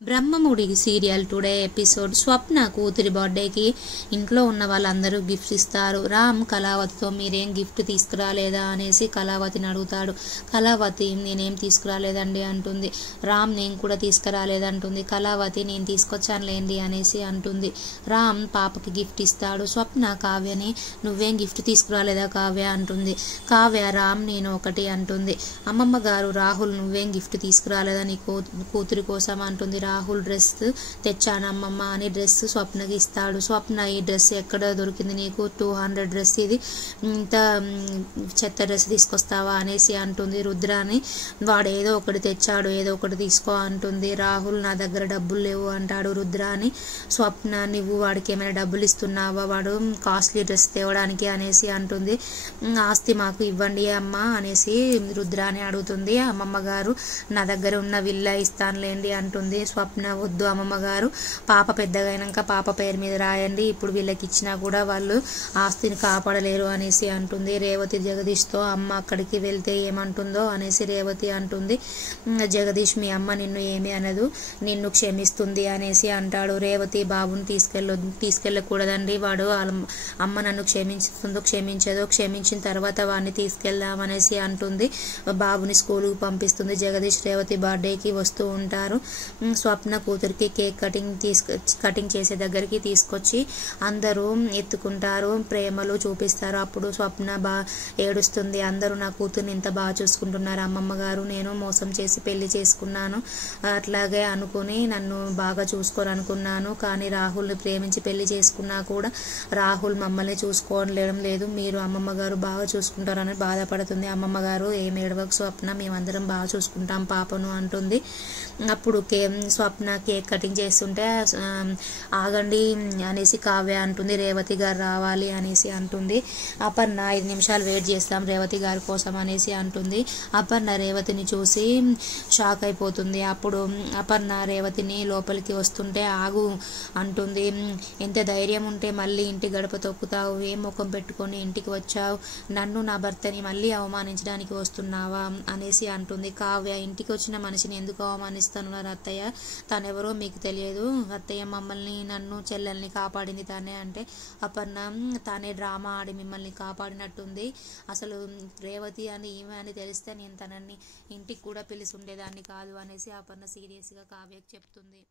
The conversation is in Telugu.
Brahmamudi serial today episode. Swapna కూతురి బర్త్డేకి ఇంట్లో ఉన్న వాళ్ళందరూ గిఫ్ట్స్ ఇస్తారు. రామ్ కళావతితో మీరేం గిఫ్ట్ తీసుకురాలేదా అనేసి కళావతిని అడుగుతాడు. కళావతి నేనేం తీసుకురాలేదండి అంటుంది. రామ్ నేను కూడా తీసుకురాలేదంటుంది. కళావతి నేను తీసుకొచ్చానులేండి అనేసి అంటుంది. రామ్ పాపకి గిఫ్ట్ ఇస్తాడు. స్వప్న కావ్యని నువ్వేం గిఫ్ట్ తీసుకురాలేదా కావ్య అంటుంది. కావ్య రామ్ నేను ఒకటి అంటుంది. అమ్మమ్మ గారు రాహుల్ నువ్వేం గిఫ్ట్ తీసుకురాలేదా నీ కూతురి కోసం అంటుంది. రాహుల్ డ్రెస్ తెచ్చాను అమ్మమ్మ అని డ్రెస్ స్వప్నకి ఇస్తాడు. స్వప్న ఈ డ్రెస్ ఎక్కడ దొరికింది నీకు, 200 డ్రెస్ ఇది, ఇంత చెత్త డ్రెస్ తీసుకొస్తావా అనేసి అంటుంది. రుద్రాని వాడు ఏదో ఒకటి తెచ్చాడు ఏదో ఒకటి తీసుకో అంటుంది. రాహుల్ నా దగ్గర డబ్బులు లేవు అంటాడు. రుద్రాని స్వప్న నువ్వు వాడికి ఏమైనా డబ్బులు ఇస్తున్నావా వాడు కాస్ట్లీ డ్రెస్ తేవడానికి అనేసి అంటుంది. ఆస్తి మాకు ఇవ్వండి అమ్మ అనేసి రుద్రాని అడుగుతుంది. అమ్మమ్మ గారు నా దగ్గర ఉన్న విల్లా ఇస్తానులేండి అంటుంది. స్వప్న వద్దు అమ్మమ్మ గారు, పాప పెద్దగా అయినాక పాప పేరు మీద రాయండి, ఇప్పుడు వీళ్ళకి ఇచ్చినా కూడా వాళ్ళు ఆస్తిని కాపాడలేరు అనేసి అంటుంది. రేవతి జగదీష్తో అమ్మ అక్కడికి వెళ్తే ఏమంటుందో అనేసి రేవతి అంటుంది. జగదీష్ మీ అమ్మ నిన్ను ఏమీ అనదు, నిన్ను క్షమిస్తుంది అనేసి అంటాడు. రేవతి బాబుని తీసుకెళ్ళకూడదండి, వాడు అమ్మ నన్ను క్షమించదో క్షమించిన తర్వాత వాడిని తీసుకెళ్దామనేసి అంటుంది. బాబుని స్కూల్కి పంపిస్తుంది. జగదీష్ రేవతి బర్త్డేకి వస్తూ ఉంటారు. స్వప్న కూతురికి కేక్ కటింగ్ చేసే దగ్గరికి తీసుకొచ్చి అందరూ ఎత్తుకుంటారు, ప్రేమలు చూపిస్తారు. అప్పుడు స్వప్న ఏడుస్తుంది. అందరూ నా కూతుర్ని ఇంత బాగా చూసుకుంటున్నారు అమ్మమ్మ గారు, నేను మోసం చేసి పెళ్లి చేసుకున్నాను, అట్లాగే అనుకుని నన్ను బాగా చూసుకోరనుకున్నాను, కానీ రాహుల్ని ప్రేమించి పెళ్లి చేసుకున్నా కూడా రాహుల్ మమ్మల్ని చూసుకోలేడం లేదు, మీరు అమ్మమ్మ గారు బాగా చూసుకుంటారని బాధపడుతుంది. అమ్మమ్మ గారు ఏం ఏడవకు స్వప్న, మేమందరం బాగా చూసుకుంటాం పాపను అంటుంది. అప్పుడు స్వప్న కేక్ కటింగ్ చేస్తుంటే ఆగండి అనేసి కావ్య అంటుంది. రేవతి గారు రావాలి అనేసి అంటుంది. అపర్ణ 5 నిమిషాలు వెయిట్ చేస్తాం రేవతి గారి కోసం అనేసి అంటుంది. అపర్ణ రేవతిని చూసి షాక్ అయిపోతుంది. అప్పుడు అపర్ణ రేవతిని లోపలికి వస్తుంటే ఆగు అంటుంది. ఎంత ధైర్యం ఉంటే మళ్ళీ ఇంటి గడప తొక్కుతావు, ఏం ముఖం పెట్టుకొని ఇంటికి వచ్చావు, నన్ను నా భర్తని మళ్ళీ అవమానించడానికి వస్తున్నావా అనేసి అంటుంది. కావ్య ఇంటికి వచ్చిన మనిషిని ఎందుకు అవమానిస్తున్నారు అత్తయ్య, తనెవరో మీకు తెలియదు, అత్తయ్య మమ్మల్ని నన్ను చెల్లెల్ని కాపాడింది తనే అంటే అపర్ణ తానే డ్రామా ఆడి మిమ్మల్ని కాపాడినట్టుంది, అసలు రేవతి అని ఈమె అని తెలిస్తే నేను తనని ఇంటికి కూడా పిలిచి ఉండేదాన్ని కాదు అనేసి అపర్ణ సీరియస్గా కావ్యకి చెప్తుంది.